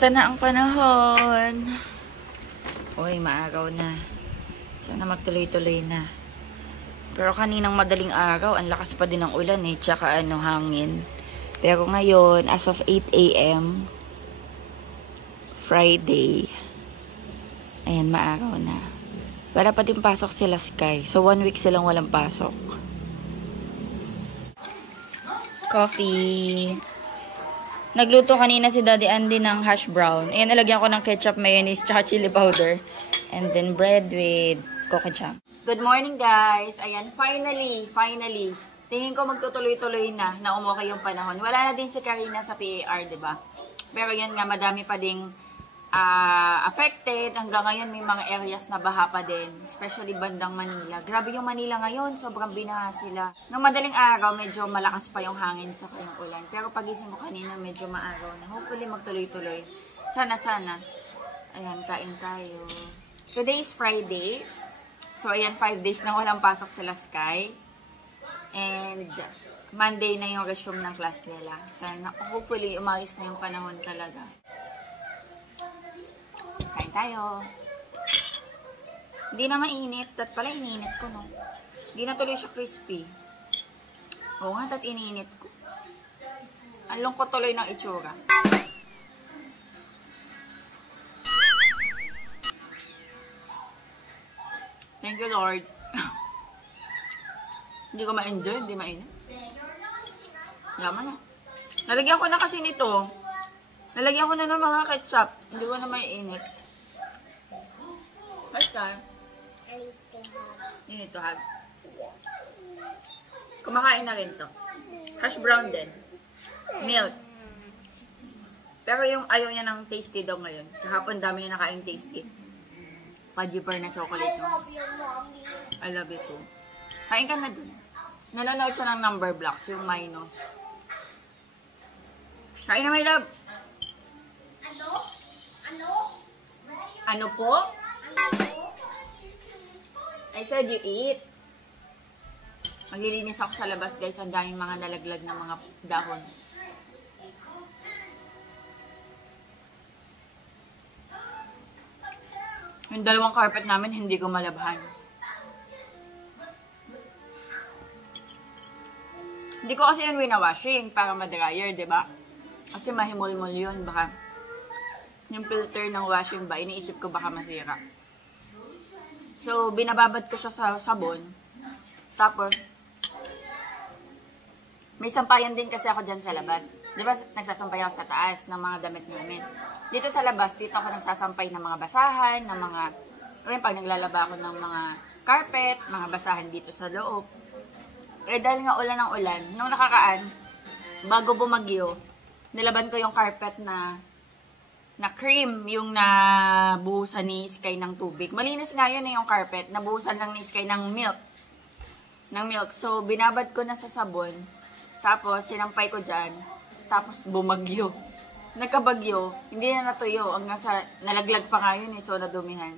Kamusta na ang panahon? Uy, maaraw na. Sana magtuloy-tuloy na. Pero kaninang madaling araw, ang lakas pa din ng ulan eh. Tsaka hangin. Pero ngayon, as of 8 AM, Friday, ayan, maaraw na. Para pa din pasok sila Sky. So, 1 week silang walang pasok. Coffee. Nagluto kanina si Daddy Andy ng hash brown. Ayan, nalagyan ko ng ketchup, mayonnaise, tsaka chili powder. And then bread with coco jam. Good morning, guys. Ayan, finally. Tingin ko magtutuloy-tuloy na umukay yung panahon. Wala na din si Karina sa PAR, diba? Pero yan nga, madami pa ding affected. Hanggang ngayon, may mga areas na baha pa din. Especially bandang Manila. Grabe yung Manila ngayon. Sobrang binaha sila. Nung madaling araw, medyo malakas pa yung hangin tsaka yung ulan. Pero pagising ko kanina, medyo maaraw na. Hopefully, magtuloy-tuloy. Sana. Ayan, kain tayo. Today is Friday. So, ayan, 5 days na walang pasok sila Sky. And Monday na yung resume ng class nila. Sana, hopefully, umayos na yung panahon talaga. Kain tayo. Hindi na mainit. Tat pala iniinit ko, no? Hindi na tuloy siya crispy. Oo nga, tat iniinit ko. Ang lungkot tuloy ng itsura. Thank you, Lord. Hindi ko ma-enjoy, hindi mainit. Yaman na. Nalagyan ko na kasi nito. Nalagyan ko na ng mga ketchup. Hindi ko na maiinit. Basta. Init to, hag. Kumakain na rin to. Hash brown din. Milk. Pero yung ayaw niya ng tasty daw ngayon. Kahapon dami niya nakain tasty. Pajiper na chocolate. I love you, Mommy. I love you too. Kain ka na dun. Nalalaot siya ng number blocks, yung minus. Kain na, my love. Ano po? I said you eat. Maglilinis ako sa labas, guys. Ang daming mga nalaglag ng mga dahon. Yung dalawang carpet namin, hindi ko malabhan. Hindi ko kasi yung winawashing para ma-dryer, diba? Kasi mahimol-mol yun. Baka yung filter ng washing ba, iniisip ko baka masira. So, binababad ko siya sa sabon. Tapos, may sampayan din kasi ako dyan sa labas. Di ba, nagsasampay ako sa taas ng mga damit namin. Dito sa labas, dito ako nagsasampay ng mga basahan, ng mga, pag naglalaba ako ng mga carpet, mga basahan dito sa loob. Eh, dahil nga ulan ng ulan, nung nakakaan, bago bumagyo, nilaban ko yung carpet na cream, yung nabuhusan ni Sky ng tubig. Malinis nga yun yung carpet, nabuhusan lang ni Sky ng milk. So, binabad ko na sa sabon. Tapos, sinampay ko dyan. Tapos, bumagyo. Nagkabagyo, hindi na natuyo. Hanggang sa, nalaglag pa nga yun so nadumihan.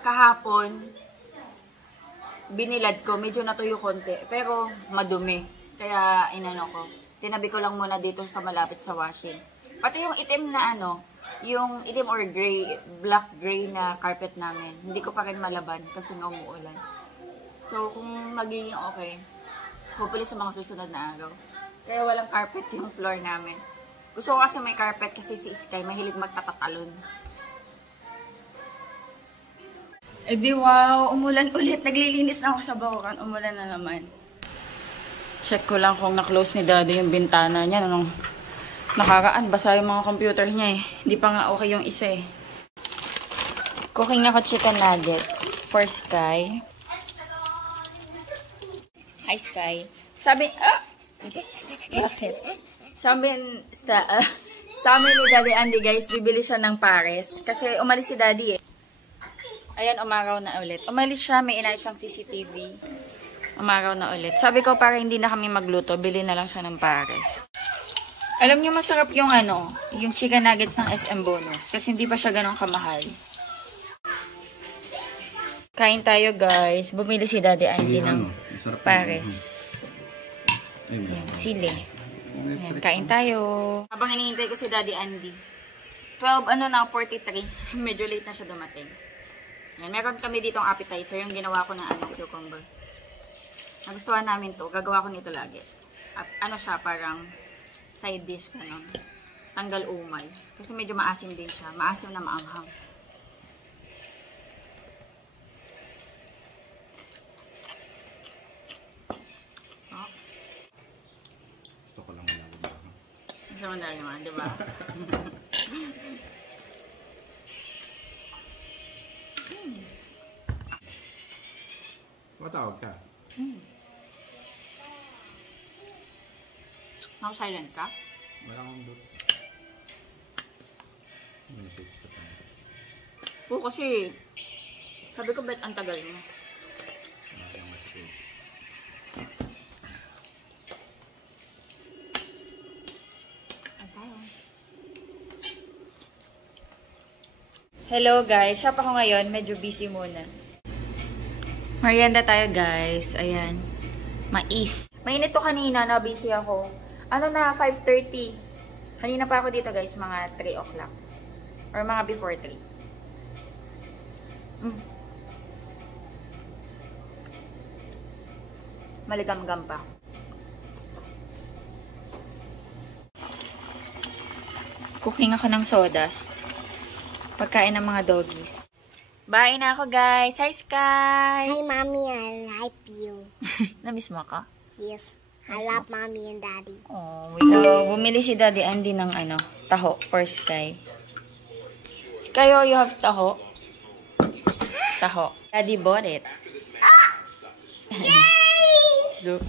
Kahapon, binilad ko, medyo natuyo konti. Pero, madumi. Kaya, tinabi ko lang muna dito sa malapit sa washing. Pati yung itim na yung itim or gray, black gray na carpet namin, hindi ko pa rin malaban kasi nga umuulan. So, kung magiging okay, hopefully sa mga susunod na araw. Kaya walang carpet yung floor namin. Gusto ko kasi may carpet kasi si Sky mahilig magtatatalon. Eh di wow, umulan ulit. Naglilinis na ako sa bakuran. Umulan na naman. Check ko lang kung na-close ni Daddy yung bintana niya. Nakaraan, basa yung mga computer niya eh. Hindi pa nga okay yung isa eh. Cooking ako chicken nuggets for Sky. Hi Sky. Sabi, bakit? Sabi ni Daddy Andy guys, bibili siya ng pares. Kasi umalis si Daddy eh. Ayan, umaraw na ulit. Umalis siya, may inayos siyang CCTV. Umaraw na ulit. Sabi ko para hindi na kami magluto, bili na lang siya ng pares. Alam niyo masarap yung yung chicken nuggets ng SM Bonus. Kasi hindi pa siya ganun kamahal. Kain tayo guys. Bumili si Daddy Andy ng pares. Ayan, sili. Ayan, kain tayo. Habang hinihintay ko si Daddy Andy. 12:43. Medyo late na siya dumating. Ayan, meron kami ditong appetizer. Yung ginawa ko na cucumber. Nagustuhan namin to. Gagawa ko nito lagi. At ano siya, parang side dish. Ano, tanggal umay. Kasi medyo maasim din siya. Maasim na maanghang. Sa mandali naman, di ba? Matawag ka? Naka-silent ka? Wala akong doon. Message ka pa. Oo, kasi sabi ko, bet ang tagal mo. Wala akong message. Hello guys, shop ako ngayon, medyo busy muna. Merienda tayo guys, ayan. Mais. Mainit to kanina, na busy ako. Ano na, 5:30. Kanina pa ako dito guys, mga 3 o'clock. Or mga before 3. Maligam-gam pa. Cooking ako ng sawdust. Pagkain ng mga doggies. Bye na ako, guys. Hi, Sky! Hi, Mommy. I love you. Namiss mo ako? Yes. I love Mommy and Daddy. Oh, bumili si Daddy Andy ng taho for Sky. Sky, oh, you have taho? Taho. Daddy bought it. Look.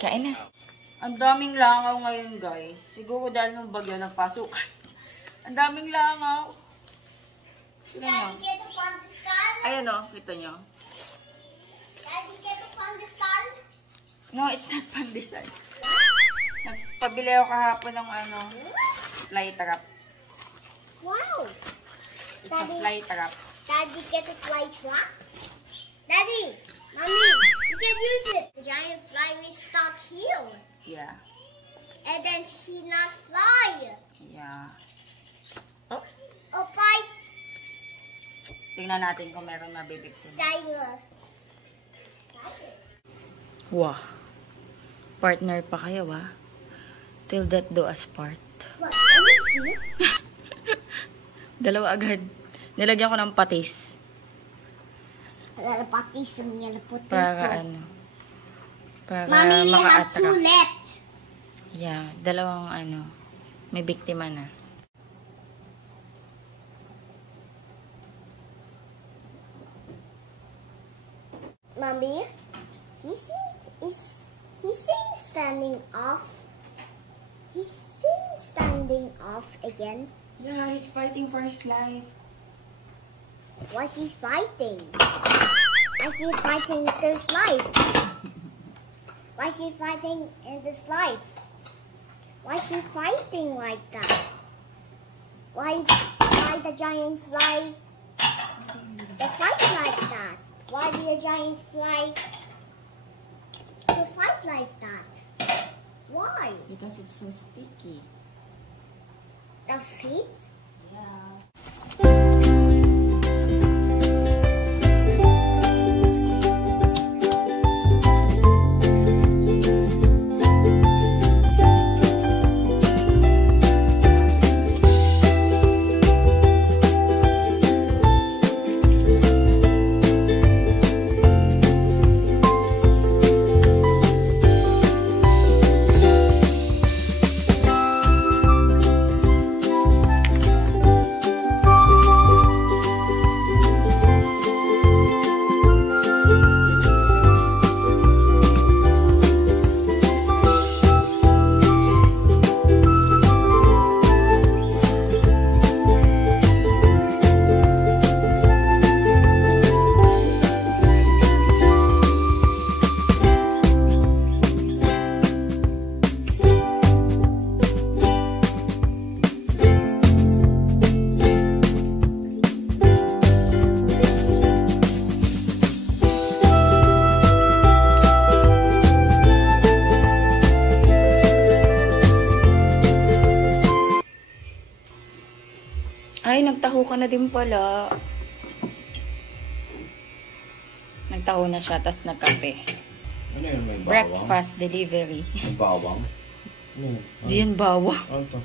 Kain na. Ang daming langaw ngayon, guys. Siguro dahil nung bagyo nagpasok. Ang daming langaw. Tignan nyo. Daddy, get up on the sun. Ayan o, kita nyo. Daddy, get up on the sun. No, it's not pandesal. Nagpabili ako kahapon ng fly trap. Wow. It's a fly trap. Daddy, get a fly trap. Daddy, Mommy, you can use it. The giant fly will stop here. Yeah. And then he not fly. Yeah. Oh, Oh, bye. tingnan natin kung meron mabibigtin. Siler. Wow. Partner pa kayo, ah. Till death do us part. What? Let me see. Dalawa agad. Nilagyan ko ng patis. Patis ang mga potato. Para para Mommy, we have 2 maka-attract. left. Yeah, dalawang may biktima na. Mommy, he's standing off. He's standing off again. Yeah, he's fighting for his life. Why he's fighting? Why he fighting this life? Why she fighting in this life? Why she fighting like that? Why the giant fly to fight like that? Why the giant fly to fight like that? Why? Because it's so sticky. The feet? Yeah. Ay, nagtaho ka na din pala. Nagtaho na siya, tas nagkape. Ano yun, may bawang? Breakfast delivery. May bawang? Ano? Di yan bawang. Ano to?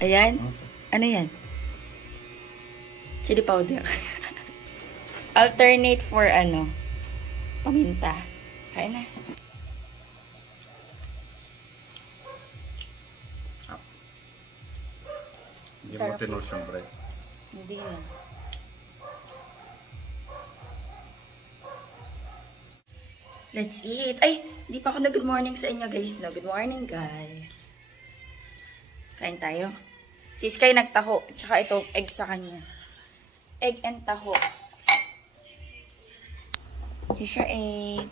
Ayan. Ano yan? Chili powder. Alternate for ano? Paminta. Kain na. Hindi mo tinul siyang bread. Hindi na. Let's eat. Ay, hindi pa ako na-good morning sa inyo guys. No? Good morning guys. Kain tayo. Si Sky nagtaho. Tsaka ito, egg sa kanya. Egg and taho. Here's your egg.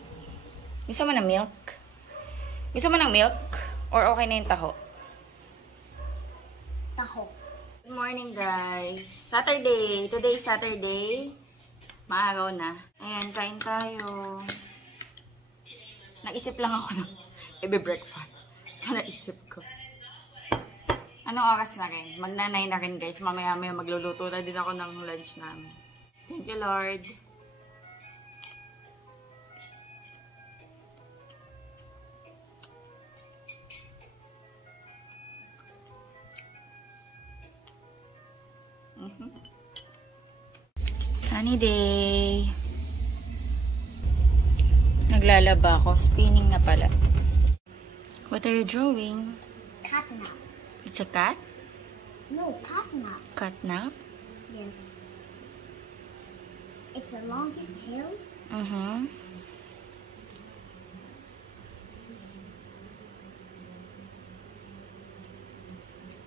Gusto mo ng milk? Gusto mo ng milk? Or okay na yung taho? Taho. Good morning guys. Saturday. Today is Saturday. Maaraw na. Ayan, kain tayo. Naisip lang ako ng breakfast. Naisip ko. Anong oras na rin? Magnanay na rin guys. Mamaya-maya magluluto na din ako ng lunch namin. Thank you Lord. Sunny day. Naglalaba ako. Spinning na pala. What are you drawing? Catnap. It's a cat? No, catnap. Catnap? Yes. It's the longest tail. Mm-hmm.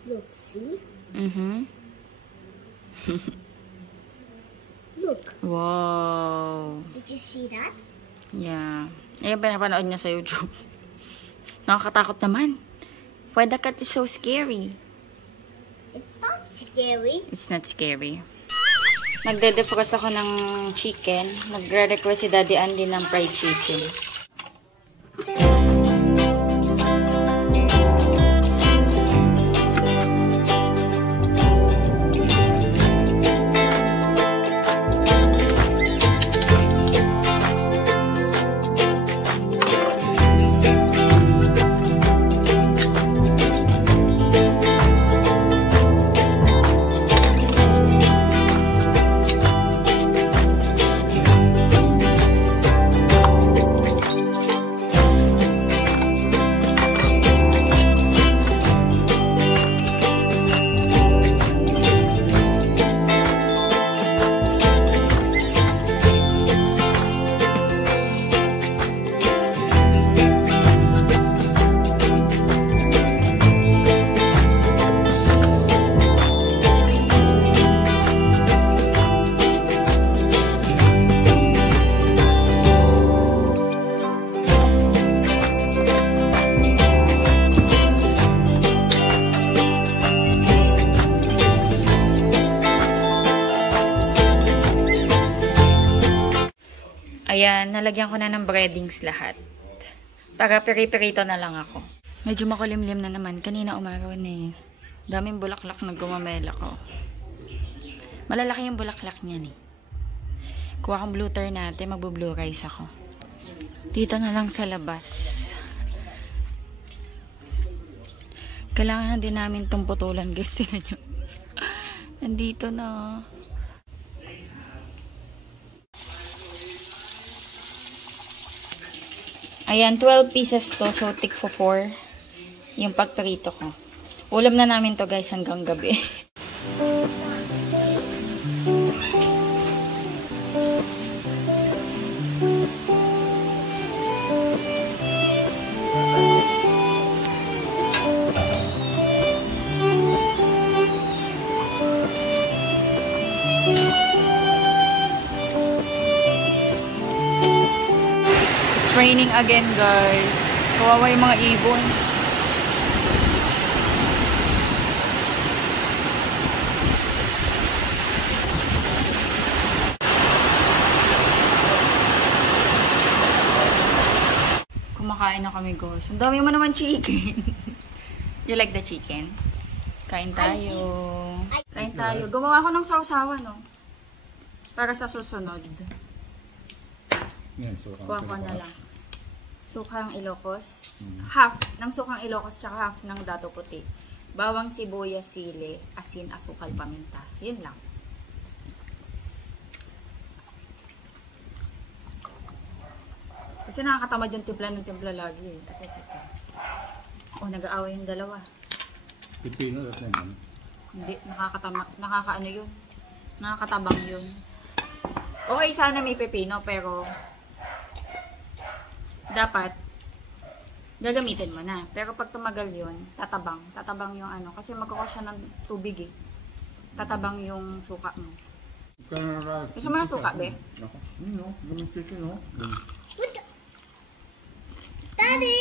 Look, see? Mm-hmm. Look. Wow. Did you see that? Yeah. Ayan, pinapanood niya sa YouTube. Nakakatakot naman. Why the cat is so scary? It's not scary. It's not scary. Nagde-defrost ako ng chicken. Nagre-request si Daddy Andy ng fried chicken. Ayan, nalagyan ko na ng breadings lahat. Para peri-perito na lang ako. Medyo makulimlim na naman. Kanina umaraw na eh. Daming bulaklak na gumamela ko. Malalaki yung bulaklak niyan eh. Kuha kong blue tar natin, magbo-blue rice ako. Dito na lang sa labas. Kailangan din namin itong putulan guys. Tingnan nyo. Nandito na. Ayan, 12 pieces to. So, tick for 4. Yung pagprito ko. Ulam na namin to guys hanggang gabi. It's raining again guys. Kawawa yung mga ibon. Kumakain na kami guys. Ang dami mo naman chicken. You like the chicken? Kain tayo. Kain Kain tayo. Gumawa ako ng sausawan, no? Para sa susunod. Yan, so Kuha ko na lang. Sukang Ilocos. Half ng sukang Ilocos tsaka half ng dato puti. Bawang sibuyas, sili, asin, asukal, paminta. Yun lang. Kasi nakakatamad yung timpla lagi eh. At least ito. Oh, nag-aaway yung dalawa. Pipino, that's naman. Hindi, nakakaano yun. Nakakatabang yun. Okay, sana may pepino, pero dapat gagamitin mo na. Pero pag tumagal yun, tatabang. Tatabang yung ano. Kasi magkukuha siya ng tubig eh. Tatabang yung suka mo. Gusto mo ng suka, be? Ako. No, gamit chicken, no? Daddy!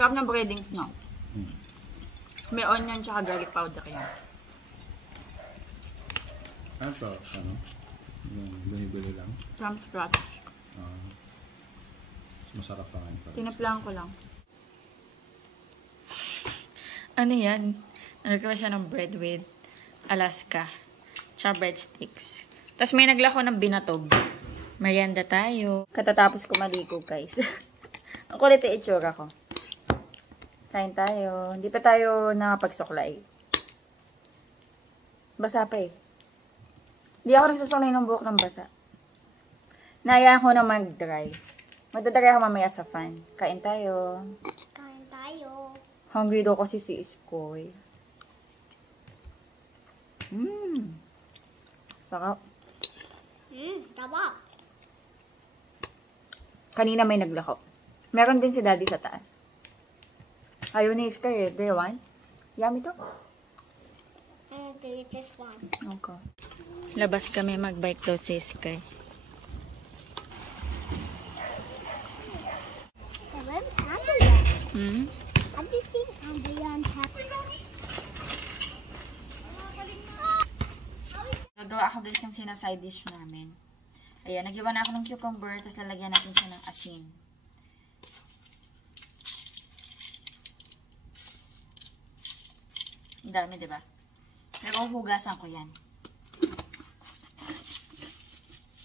Sarap ng breadings, no? May onion tsaka garlic powder yan. Ano to? Ano? Yung binibili lang. From scratch. Masarap pa nga ito. Tinaplaan ko lang. Ano yan? Nagkawa siya ng bread with Alaska. Tsaka breadsticks. Tapos may naglako ng binatog. Merienda tayo. Katatapos ko maligo, guys. Ang kulit yung itsura ko. Kain tayo. Hindi pa tayo nakapagsuklay. Basa pa eh. Hindi ako nagsusuklay ng buhok ng basa. Nayaan ko na mag-dry. Magdadry ako mamaya sa fan. Kain tayo. Kain tayo. Hungry daw kasi si Iskoy. Sarap. Taba. Kanina may naglako. Meron din si Daddy sa taas. Ayaw ni Iskoy eh. Do you want? Yummy to. I'm gonna do this one. Okay. Labas kami mag-bike daw si Iskoy. The room's not yet. I've just seen beyond half. Gagawa ako guys ng side dish namin. Ayan, nagiwa na ako ng cucumber, tapos lalagyan natin siya ng asin. Ang dami, diba? Pero hugasan ko yan.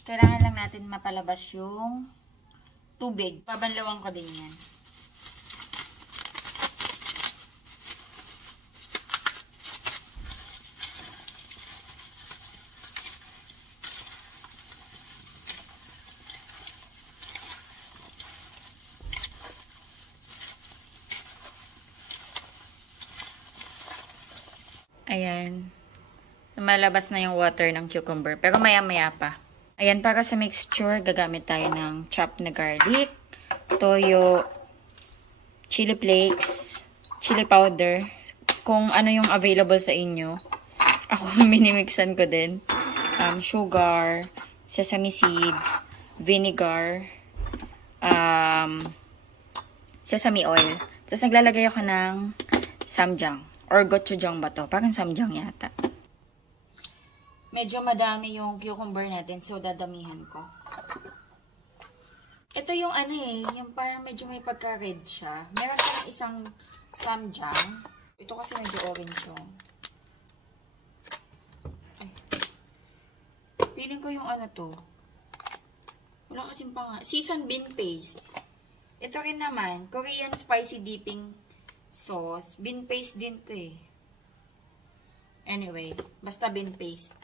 Kailangan lang natin mapalabas yung tubig. Pabanlawan ko din yan. Ayan. Lumalabas na yung water ng cucumber. Pero maya-maya pa. Ayan, para sa mixture, gagamit tayo ng chopped na garlic, toyo, chili flakes, chili powder, kung ano yung available sa inyo. Ako, minimixan ko din. Sugar, sesame seeds, vinegar, sesame oil. Tapos naglalagay ako ng samjang. Or gochujang ba to? Parang samjang yata. Medyo madami yung cucumber natin, so dadamihan ko. Ito yung ano eh, yung parang medyo may pagka-red siya. Meron pa isang samjang. Ito kasi medyo orange yung. Ay. Feeling ko yung ano to. Wala kasing panga. Seasoned bean paste. Ito rin naman, Korean spicy dipping sauce. Bean paste din to eh. Anyway, basta bean paste.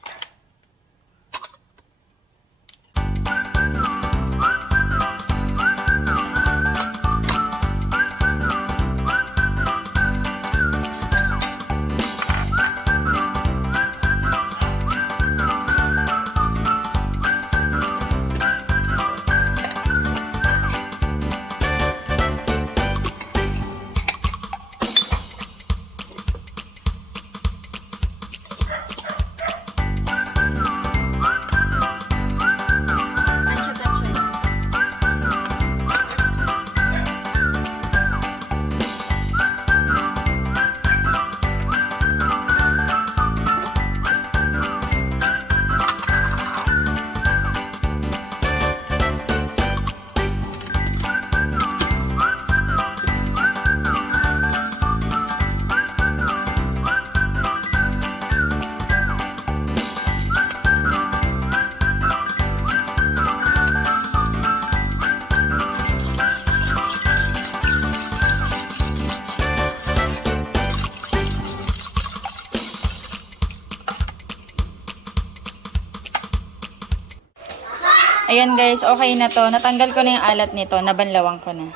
Ayan guys, okay na to. Natanggal ko na yung alat nito. Nabanlawang ko na.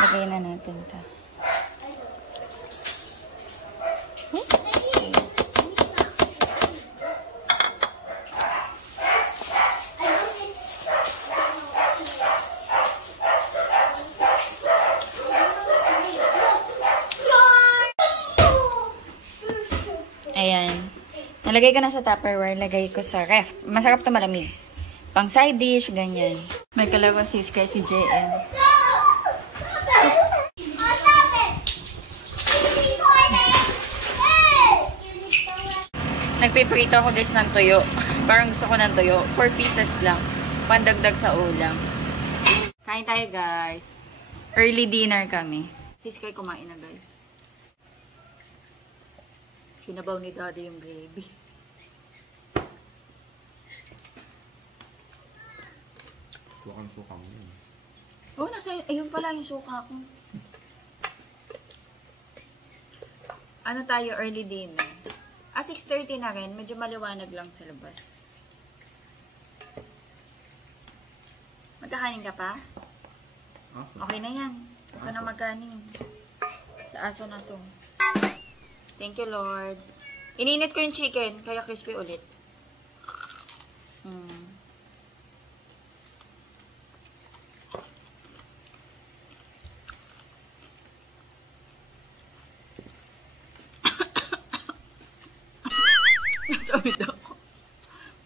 Lagay na natin to. Ayan. Nalagay ko na sa Tupperware. Lagay ko sa ref. Masarap to malamig. Pang side dish, ganyan. May kalabasis kay si JM. Nagpiprito ako guys ng tuyo. Parang gusto ko ng tuyo. 4 pieces lang. Pandagdag sa ulam. Kain tayo guys. Early dinner kami. Sis kayo kumain na guys. Sinabaw ni Daddy yung gravy. Tuwakang suka mo yun. Oh, ayun pala yung suka ko. Ano tayo, early dinner? 6:30 na rin. Medyo maliwanag lang sa labas. Magkakanin ka pa? Okay na yan. Huwag ka na magkanin. Sa aso na to. Thank you, Lord. Ininit ko yung chicken, kaya crispy ulit. Tawid ako.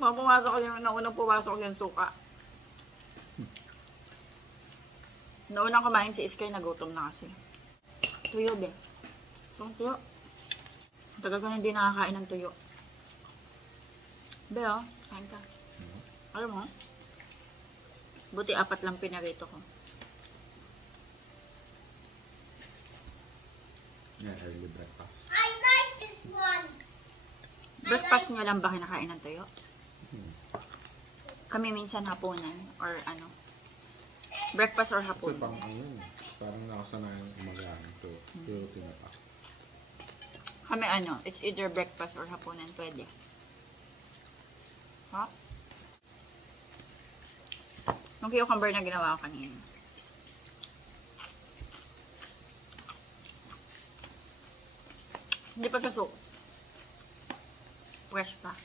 Pumasok ko yung naunang pumasok yung suka. Naunang kumain si Iskay, nagutom na kasi. Tuyo, be. So, tuyo. Tagal ko na hindi nakakain ng tuyo. Be, oh. Kain ka. Alam mo? Buti 4 lang pinarito ko. Yeah, early breakfast. I like this one. Breakfast nyo lang ba kinakain ng tuyo? Kami minsan hapunan or ano. Breakfast or Kasi hapunan. parang nakasanayan ng umagahan to. Pero tinapa. Kami ano, it's either breakfast or hapunan, pwede. Ha? Yung cucumber na ginawa ko kanina. Hindi pa siya soup. Fresh pa.